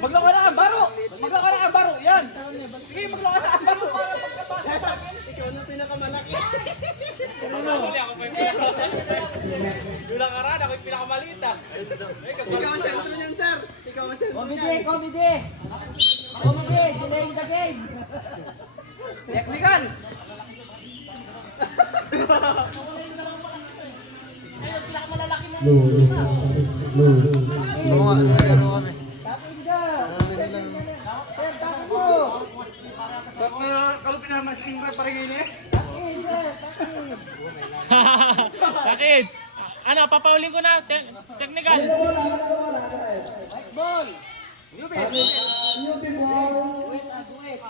Magloko na ang baro! Magloko na ang baro! Yan! Sige, magloko na ang baro para pagkapasa sa akin. Ikaw na pinakamalaki. Ako pa yung pinakamalita. Yung nakaraan, ako yung pinakamalita. Ikaw ang sentro niyan, sir. Ikaw ang sentro Comedy, niyan. comedy! Comedy, delaying the game! Technical! Oo nga, nalaro kami. Tapin ka! Sir, tapin mo! Kalau pinamasin ko parang gini. Tapin, sir, tapin! Bakit? Ano, papaulin ko na. Technical. White ball! Yubis! Duet, duet!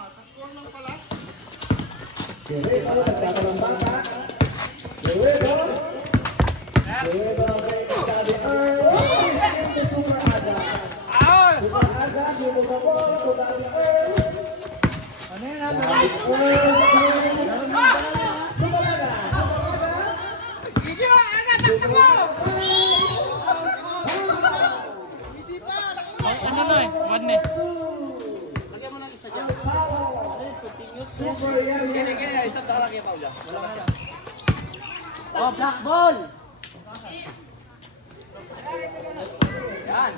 Ano yan? Ano na eh? One eh. Lagyan mo ng isa dyan. Gini, isang dala kay Paula. Wala ka siya. Oh, black ball! Yan.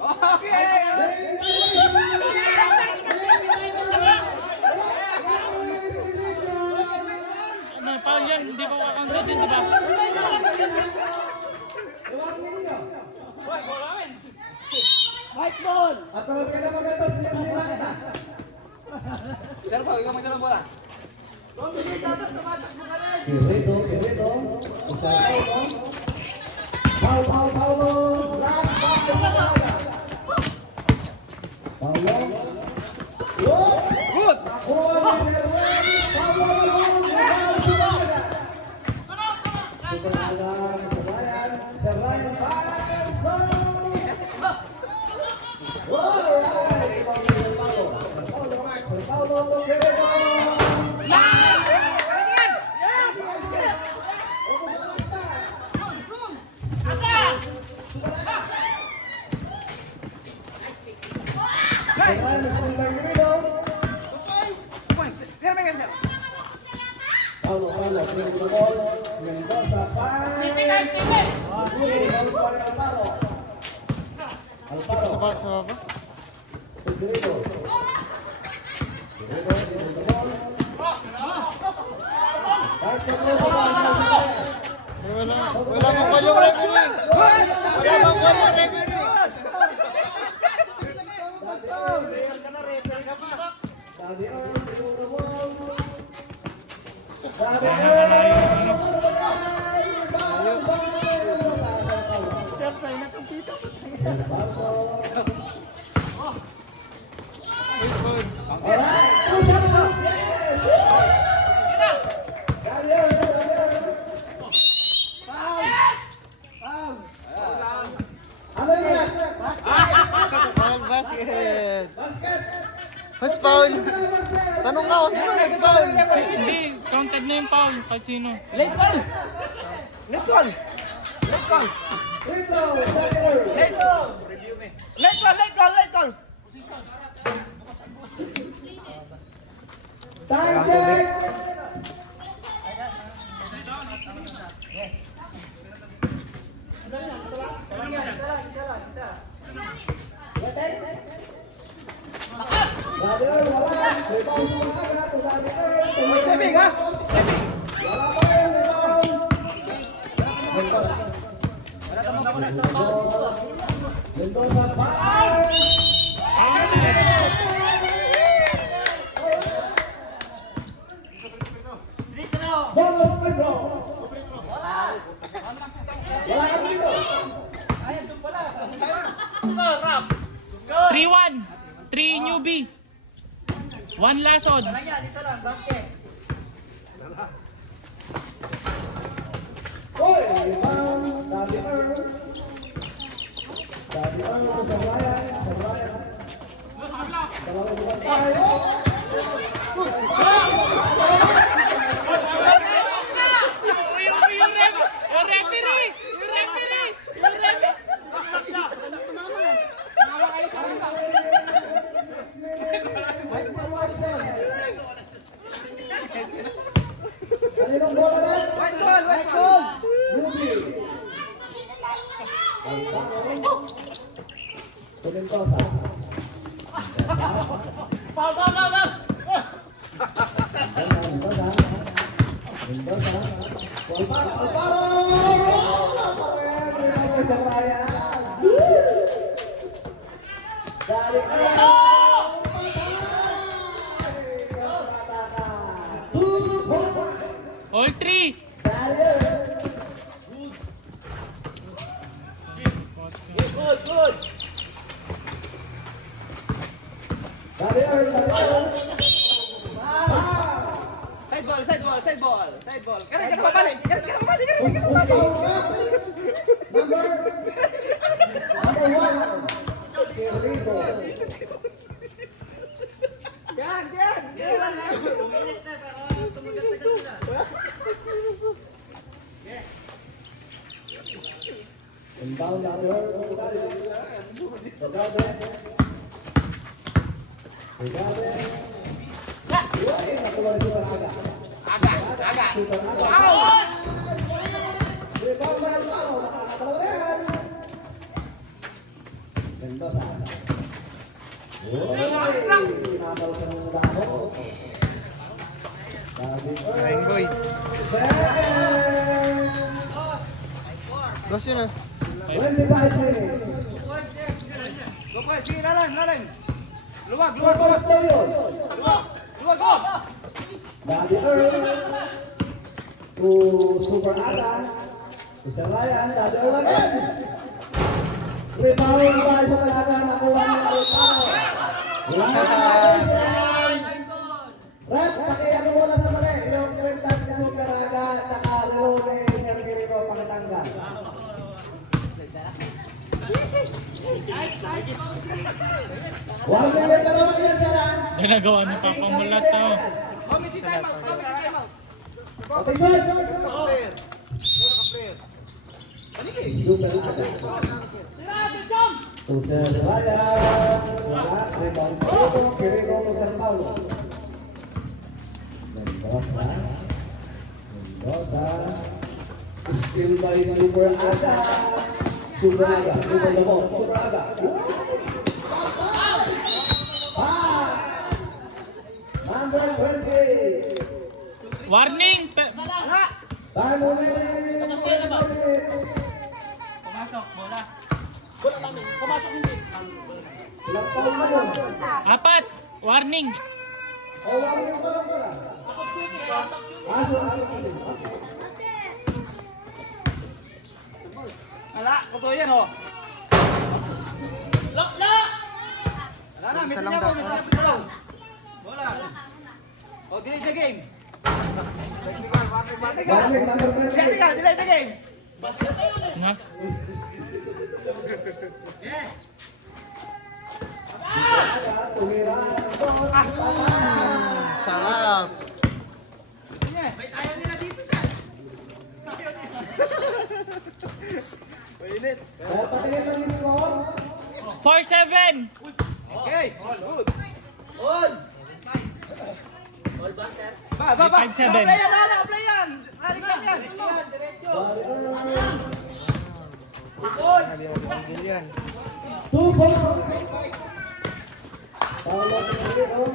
Okay! Ano, foul yan. Hindi ko kakounted din, di ba? White ball! Sir, Paul, ikaw magdala ng bola. Good! Points. Sir, may ganyan. Skip sa baba. Wala mong kalong referee. Wala mong kalong referee. Foul basket. Who's foul? Tanong nga ako, sino nag-foul? Hindi, counted na yung foul. Kahit sino. Late call! Late call! Late call! Late call! Late call! Late call! Late call! Time check! Oy, Stevie, ha? Stevie! Ayan, doon pala. 3-1. 3 newbie. 1 last odd. Ayan, isa lang, basket. Yung referee! Mendoza. Mendoza. Mendoza. Alvaro! Rebound sa Ryan. Dari All three. Side ball, side ball, side ball, side ball. Kaya ka mabalik. Kaya ka mabalik. Kaya ka mabalik. Number one. Querido. Yan, yan. Umilit na, pero tumagal-tagal sila. Inbound number. Pagkabe. Nakuha si Paraga. Aga. Rebound sa Alvaro. Nakakatalaw na yan. Mendoza. Nakaw sa mga damo. Boy. Close yun ah. 25 minutes. Go po, sige, lalim. Luwag. Purple Stallions. Luwag, go. Daddy Earl. To Super Ada. To Sir Ryan. Daddy Earl again. Rebound by sa Talaga. Nakuha ni Alvaro. Rep, pakiano muna sa mali. Yung kwentas ni Super Ada. Nakarelo ni Sir Quirino Pangitanggal. One minute na naman yan, Sir. Ginagawa ni Papa Mulat to. Committee time out. Okay, good. Super Ada. To Sir Ryan. Wala. Rebound dito. Quirino to Sir Paulo. Mendoza. Still by Super Ada. Super Ada. Super the ball. Super Ada. Number 20. Warning! Time remaining 20 minutes. Pumasok, bola. Ilang taon na yun? 4. Warning! O, wala yung palang pala. Aso. Ala, totoo yan, oh. Lock! Wala na, miss niya po, isa lang. Bola. Oh, delay the game. Warning number 20. Delay the game. Na? Tumira. Sarap. May ayaw nila dito, sir. Mainit. Kaya patingin ng score. 4-7! Okay, good. On. All back, sir. Ba. 5-7. Play yan. Haring lang yan. Yan. 2 points. Paula Quirino.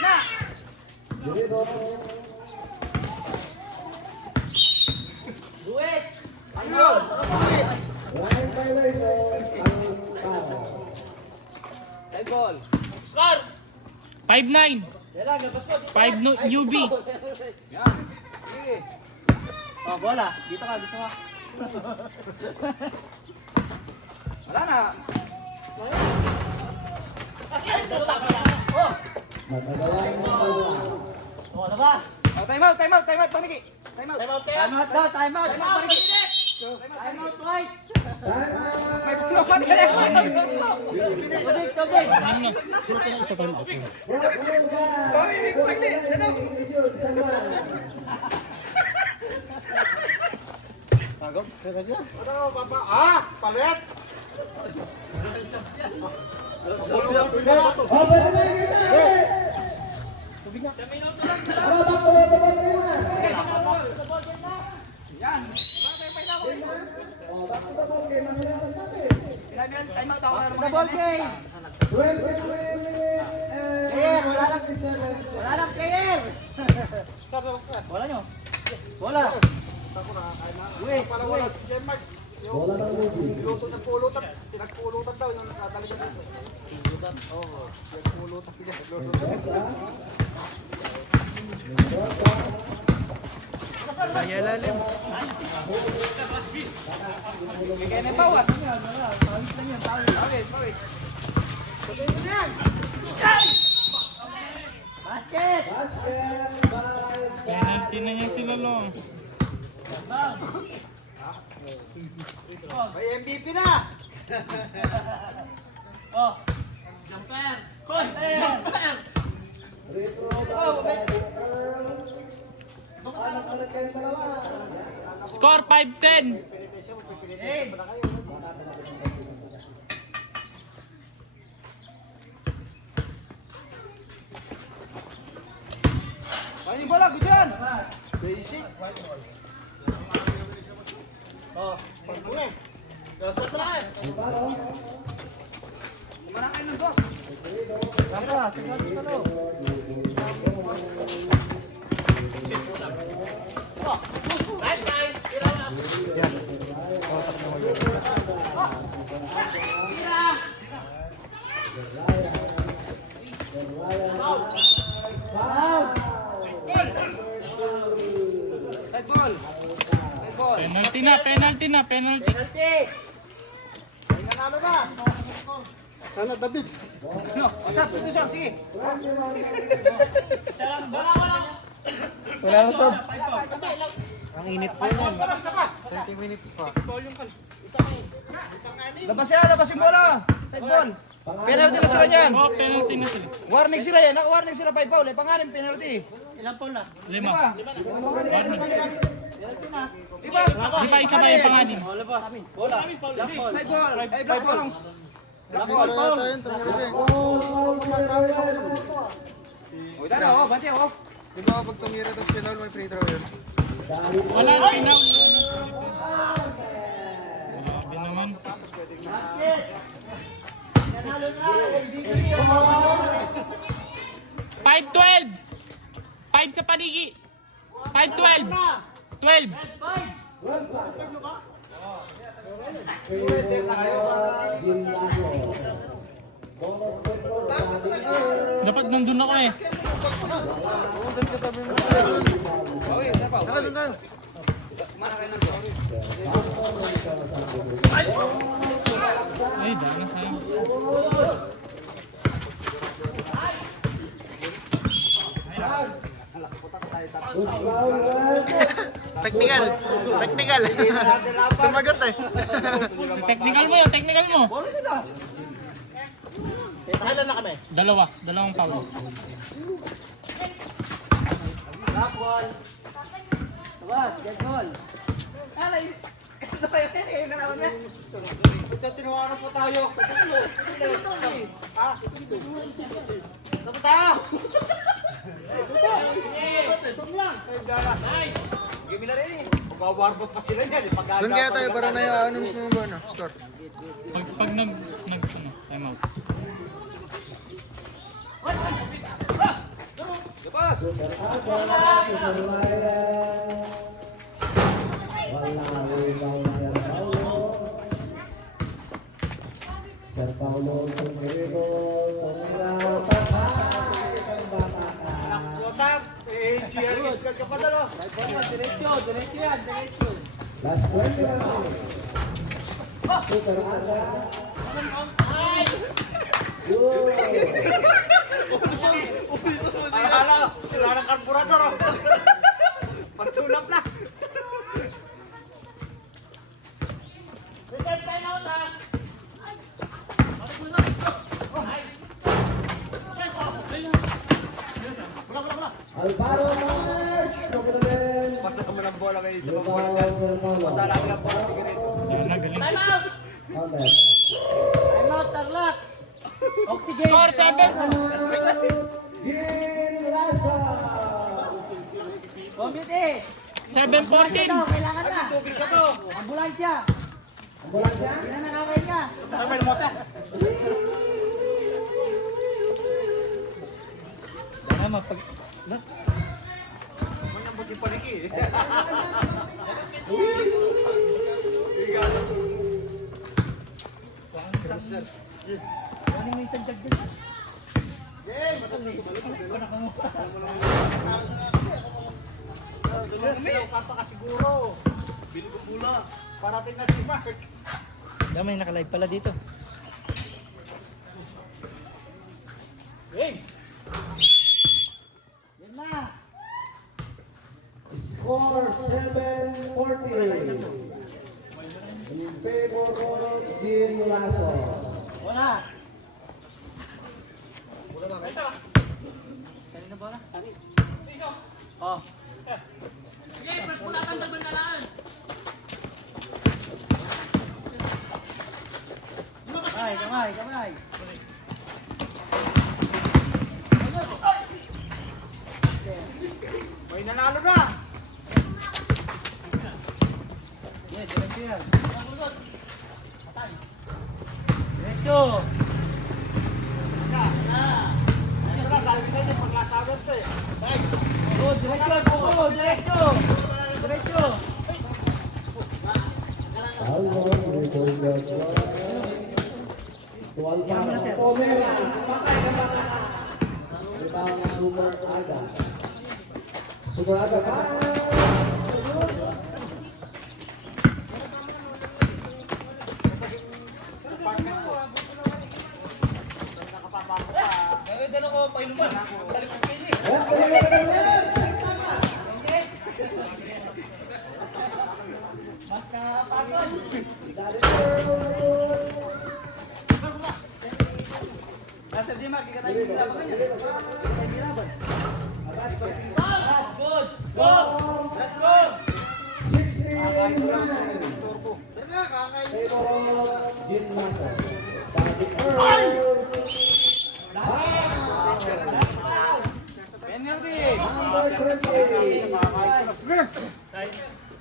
Na. Quirino. Duet. Ayun. Line violation. Ang tao. Side ball. 5-9. 5 UB. Yan. Sige. Oh, bola. Dito ka. Wala na. Matagalan ng bola. Oh, time out, Paniki. Time out daw, time out, Paniki. Time out, White. Time out. May block pa nila. Tubig. Palit! Oh, pwede na yung kita. Ano ba po? Yan. Oh, back to the ball game. Ang natin natin. Time out ako na The ball game. 23 minutes and wala lang. 57 seconds. Wala lang player. Bola nyo. Bola. Uwi. Para wala si Jemark. Bola ng Ruby. Pinagpulutan daw yung natalikan dito. Oo, pinagpulutan. Kaya lalim. Bigay na yung bawas. Pawis lang yan. Pawis. Basket! Basket by Penalty na niya si Lolo. May MVP na! retro by Earl. Ano ka lang kayong dalawa? Score 5-10. Paano yung bola? Good yan! Basic. Paro. Kumarang kayo ng dos. Saka, sa loob. Side ball. Side ball. Penalty na. Penalty. Ay, nanalo na. Sana David. No, usap. Ito siya. Sige. Wala na sob. Ang init po nun. 20 minutes pa. Labas yung bola. Side ball. Penalty na sila niyan. Oh, penalty na sila. Warning sila yan. Naka-warning sila 5 foul. Pangalan penalty. 5. Di ba? Di ba? Di ba isa pa yung panganin? Side ball. Ay, black ball. Black ball. Yata yun, tumira O, dala. O, bante. O. Di ba kapag tumira tapos pinal, may free throw yun? Wala na pinaw. Grabe naman. 5-12. 5 sa panigi. 5-12. 12. Dapat nandun ako eh. Okay, isa pa. Tara, doon. Ay, dahil na sa'yo. Technical. Sumagot eh. Technical mo yun, technical mo. Dalawang foul. Labas, get goal. Alay. Ito kayo. Kaya kalawan niya. Ito, tinuwanan po tayo. Ito tayo. Game na rin eh. Magwawarbot pa sila niyan. Doon kaya tayo para na i-announce mo ba na score? Pag time out. Labas. Sir Paulo Tumirigo, Utang. Eh, GRS. Kagkapadalo. Diretso yan. last 21 minutes. Super Aga. Ala, sira ng karburador. Pagsulap na. Alvaro Mars, Cocotel. Basta ka mo ng bola kayo sa Rebound, pagbulan. Sir Paulo. Masala ka po sa sigaret. Yan na, galing. Albert. Time out, tarlak. Oxygen. Score 7. Gin Lasa. Bombite. 7-14. Kailangan na. Tubig ka to. Ambulansya. Ambulansya? Hindi na nakakahinga. Normal mo sa. Dana mapag... Manambot yung paliki eh. Ano mo isang jag din? Kapakasiguro. Bilog-bula. Parating na si Mark. Damay naka-live pala dito. Hey! Yan na! Score 7-40. In favor of Gin Lasso. Wala! Wala na kayo. Kanina ba na? Sani. Oh. Sige, mas pula kang tagbandalaan. Kamay. May nanalo na. Yeah, diretso yan. Diretso! Sabi sa inyo, pagkasabot to eh. Oh, diretso! Diretso! Tuwal pa na Pomera. Ito ang super aga. Super aga pa. Kaya dala ko pa iluman. Dali ko pili. Mas nakapagod. Nasa di makikita tayo yung laban niya. Let's go! Let's go! 16-9. Favor of Gin Lasso. Penalty! Number 20.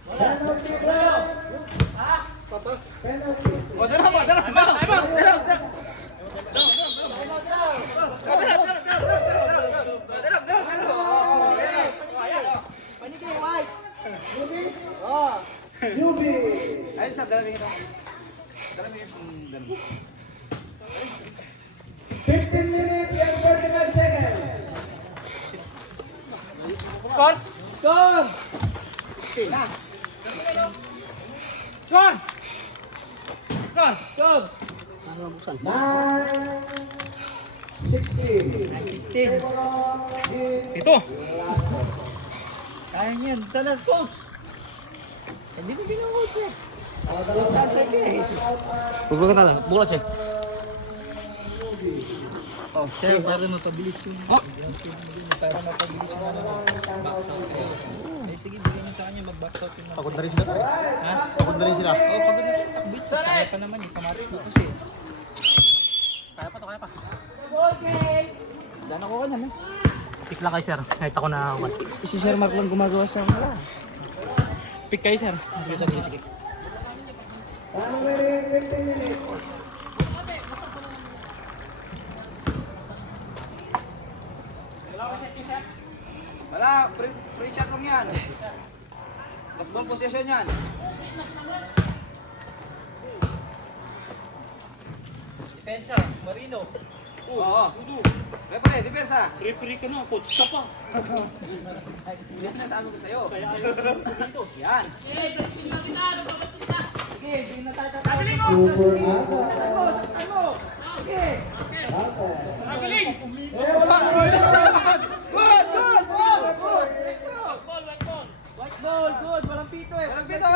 Penalty flag. Penalty. O, dala mo! Panigay, white! Newbie. Oh! Newbie. Ayun sa dala ito. Dala mo yung dala. 15 minutes and 35 seconds. Score! Score! Na! Score! Score! 9-16. Favor of Gin Ito! Lasso. Kaya niyan. Sana coach! Hindi mo binang-coach eh. Dalawang Sige. Huwag ka lang. Bulat siya. Oh, siya para mapabilis yung... Para mapabilis yung box out. Eh, sige, bigyan niyo sa kanya mag-box out yung... Pagod na rin sila. Ha? Pagod na rin sila. Oh, pagod na sila. Takbit. Kaya pa naman. Yung pamarik mo kasi. Kaya pa. Okay! Daan ako ka na, no? Pick lang kay sir. Kahit ako na Si Sir Mark lang gumagawa sa wala. pick kay sir. Sige. Paano meron 15 minutes? Wala, free shot lang yan. Mas ball possession yan. Depensa, Marino. Oo. Repre, depensa. Referee ka na, coach ka pa. Yan na sa ano ko sa'yo. Kaya ayaw ko dito. Yan. Eh, bensin lang kita. Lumabatin ka. Sige, hindi na tayo tatawag. Super aga. Sakay mo. Sige. Magaling! White ball, good. Walang pito eh. Walang pito.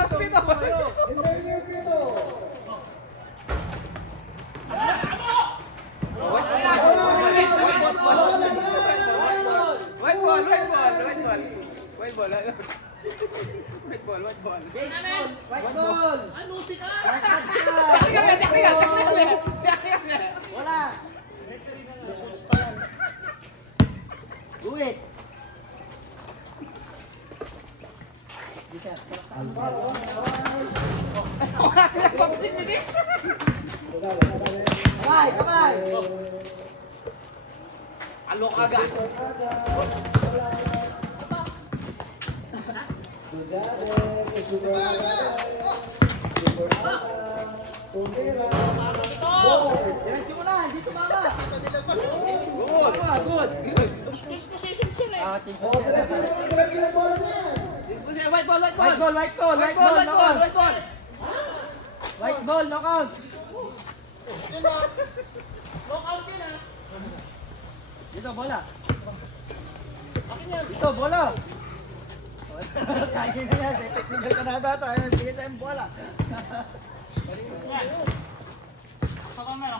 White ball. Ano si ka? Wala. Do it. Wala. Kamay, kamay. Alok agad. Diretso mo na, dito mama. Good. Good. Disposition sila eh. Change Oh, diretso yung bola na yan. White ball, white ball. White ball, white ball, white ball, knockout. White ball. White ball, knockout. Lockout yun ah. Dito, bola. Dito, bola. Kaya na yan, technical ka na data. Ayun, sige tayong bola. Sa kamera.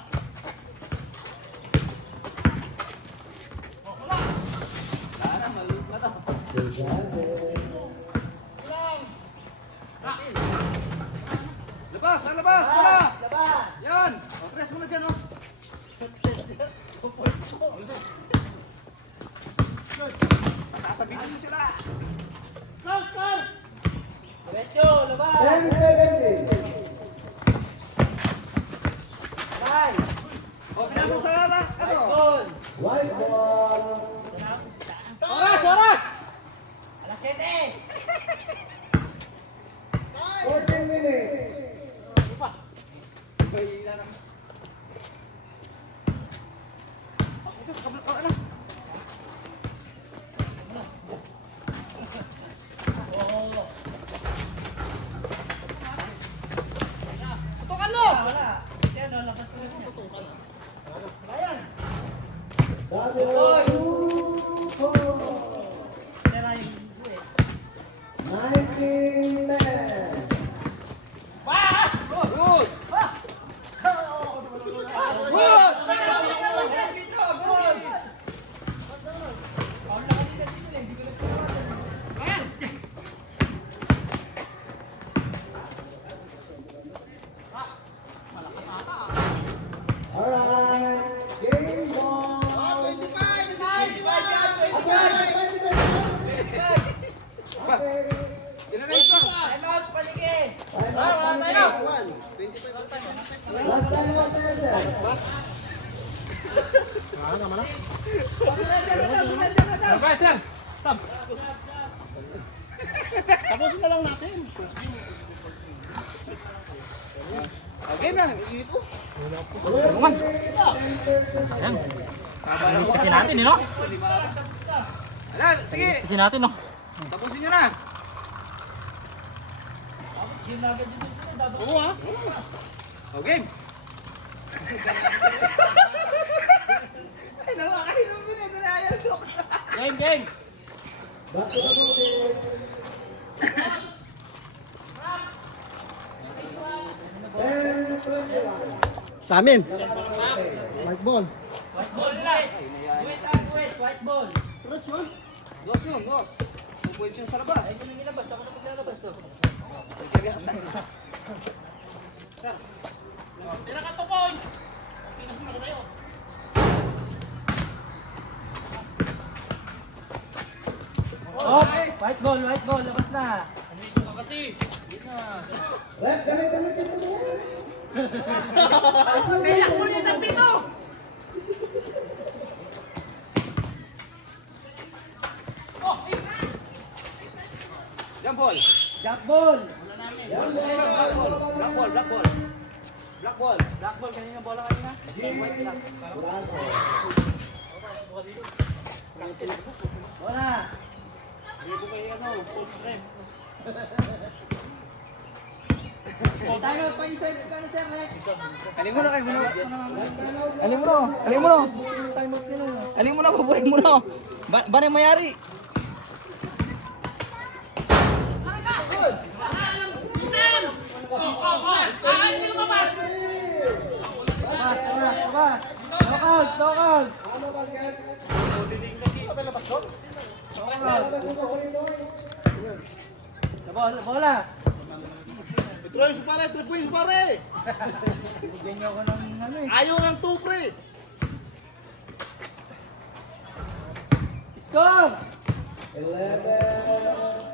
Labas, labas, bola. Labas. Yan. Press mo na dyan, oh. Sasabihin mo sila. Score, score. Diretso, labas. 10-17. Bye. O, pinasa sa lahat. Ano? Ball. White ball. Oras, oras. Alas 7. 14 minutes. Tutukan mo! Wala. Yan, no, labas ko na. Tutukan. Ayan. Oy! 19-10. Good! Good! Alright. Game ball. Ilan na ito? Time out, paligi. Time Wala out, tayo! paligi. Last time out tayo dyan. Labas yan. Sam. Tapusin na lang natin. Okay na, ito. Tulungan. Ayan. Kasi natin, no? Wala, sige. Kasi natin, no? Tapusin nyo na. Oo, ha? O, game. Ay, nakakainom mo na. Dalayan ko. Game, game. Back to the ball. Sa amin. White ball. White ball nila. Wait up, wait. White ball. Dos yun, dos. 2 points yun sa labas. Ay, kung nilabas, ako na maglalabas. Tira ka 2 points. Pinas mo na tayo. Oh, white ball, labas na. Rep, gamitin mo dito. Biyak mo niya ng pito. Jump ball. Jump ball. Black ball. Black ball. Black ball. Black ball. Black ball, kanina bola kanina. White lang. Bola. Dito kayo ano, full strength. Tayo pa yung sir, Rek. Alin mo na kayo, muna. Alin mo na. Time out nila. Alin mo na, paborin mo na. Ba na yung mayari? Isang! Kahit hindi lumabas! Labas. Knockout. Bola. Troy, pare, 3 points pare. Bigyan niyo ako ng ano eh. Ayaw ng 2 pre. Score! 11.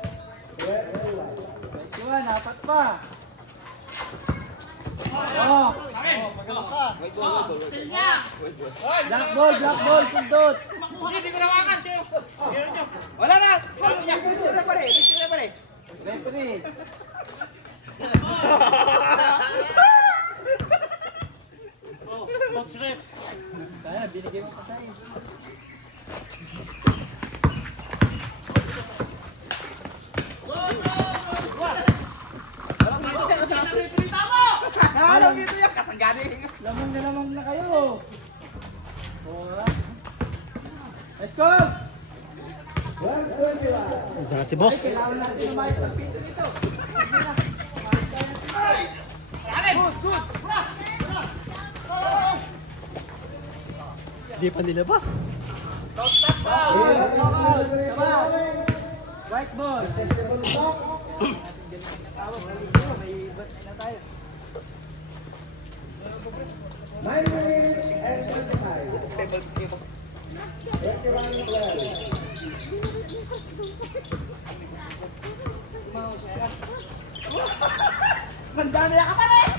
21, apat pa. Oh, White ball. Still niya. black ball, sundot. Hindi ko nawakan siya. Wala na! Sila pa rin. Referee. Coach Ref. Kaya, binigay mo pa sa'yo. Alam dito yung kasagani. Lamang na kayo. Oh, let's go! 121. Diyan si boss. Kailangan natin lumayas ng pito dito. Hindi pa nilabas. White ball. May ibat na tayo. 9 minutes and 25. 21 players. Mandami ka pa rin!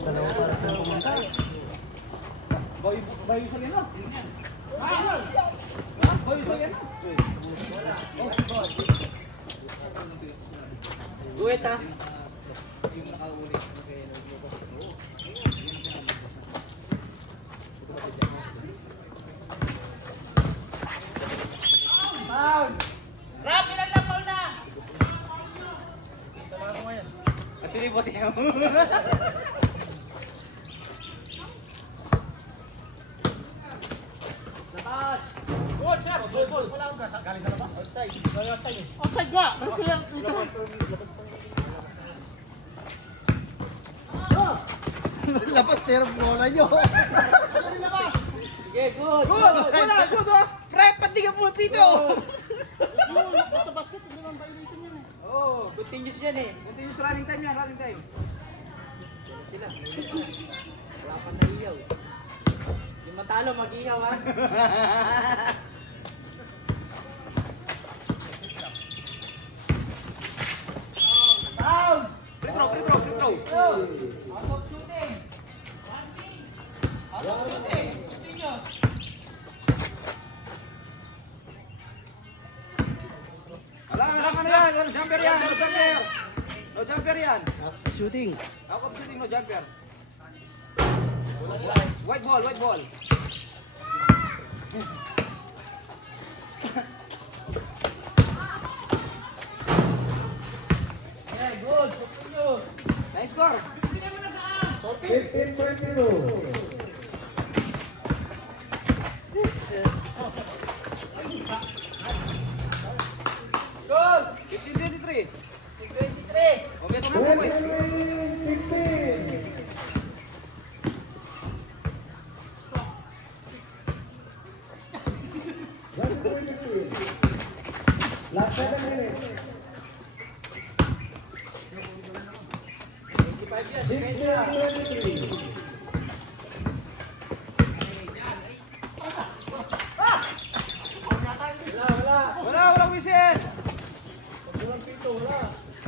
Dalawa para sa pumunta. Bayo sa lino. Bayo sa lino. Guwit ha. Rap, ilan na foul na? Actually po siya. Coach Ref. Ball. Wala akong galing sa labas. Outside. Galing outside eh. Outside ga. Pero sila. Labas, pero bola nyo. Sige, good. Good. Rep, pati ka pumapito! Basta basket, hindi naman violation yun eh. Oh, continuous yan eh. Continuous running time yan, running time. Wala sila. Wala pa na iyaw. Yung matalo, mag-iyaw ha. Foul! Free throw. Out of shooting. Out of shooting. Continuous. Wala yan. No jumper yan. No jumper yan. Shooting. Out of shooting, no jumper. White ball. Yeah, good. Continuous. Nice score. 15-22. Good. 15-23. 23. O, may tumama po eh. 15. Last 7 minutes. 16-23. Walang whistle.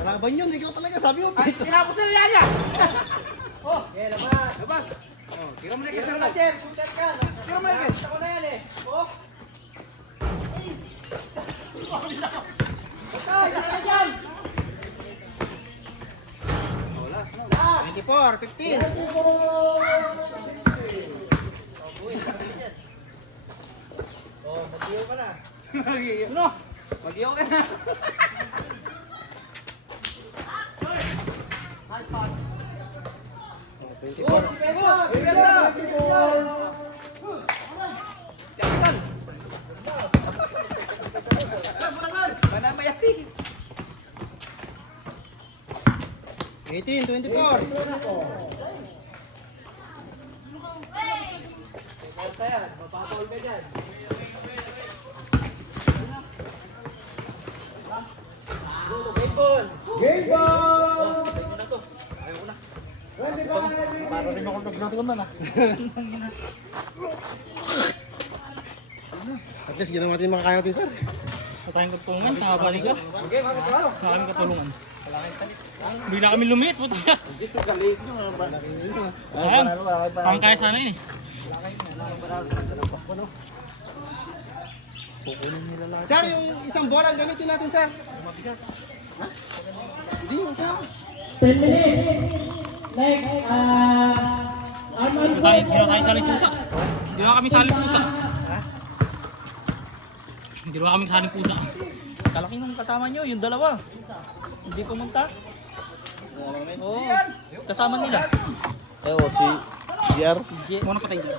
Kalaban yun, ikaw talaga sabi mo. Ay, tinapos na niya niya. Oh, yeah, labas. Labas. Oh, tira mo na Yes, kasi sir, sir. Sukat ka. Tira mo na kasi. Ako na yan eh. Oh. Basta, yan ka dyan. Oh, last no. Last. 24, 15. 24-16. Oh, mag-iyaw ka na. No. Mag-iyaw ka na. High pass. 24. Good, Pesa. Pesa. 24. Siyakan. Manamayati. 18, 24. Basta yan. Mapapaul ka dyan. Good ball. Game ball. Ayun na to. Ayaw ko na. 25 minutes. Para rin ako nagluto na. At least ginawa natin yung makakaya natin, sir. Sa tayong katulungan, nakabalik ka. Okay, mga kapalo. Sa aming katulungan. Bigla kami lumit, puta. Dito galing nyo. Ayan, ang kaya sana yun eh. Sir, yung isang bola ang gamitin natin, sir. Ha? Hindi, yung isa. 10 minutes. Next, Armand Hindi na tayo saling pusa. Hindi na kami saling pusa. Hindi na kami saling pusa. Kalaki nung kasama nyo, yung dalawa. Hindi pumunta. Oo, kasama nila. Oo, si JR. Muna patay dito.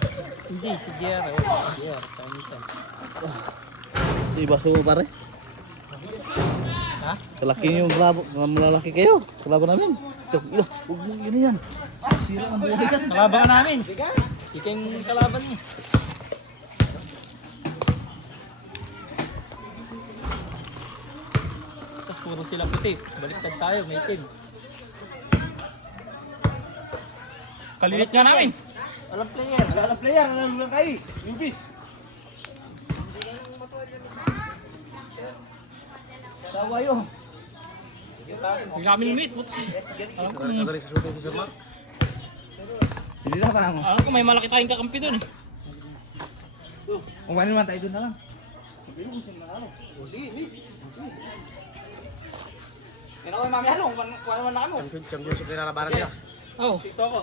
Hindi, si JR. Oo, si JR. Chinese yan. Ibaso mo pare. Ha? Kalaki yung bravo. Mga malalaki kayo. Kalaban namin. Ito, huwag mo yun yan. Sira ang buhay ka. Nakabangan namin. Ikaw yung kalaban niya. Tapos puro sila puti. Baliktad tayo, may team. Kalilit nga namin. Walang player. Walang player. Walang lang kayo. Newbies. Sawa yun. Bigla kami lumit, puta. Hindi na parang. Alam ko may malaki tayong kakampi doon eh. Kung ano naman tayo doon na lang. Yan ako yung mami halong. Kung ano man na kamo. Championship na nalabanan nila. Oo. Dito ako.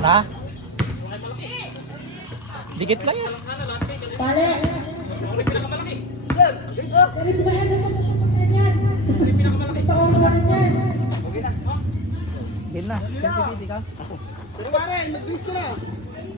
Ha? Dikit lang yan. Pale. Dari sebenarnya tutup yan. Pakawalan yan. Din na. Hindi ka. Pero pare, mag-bis ka na.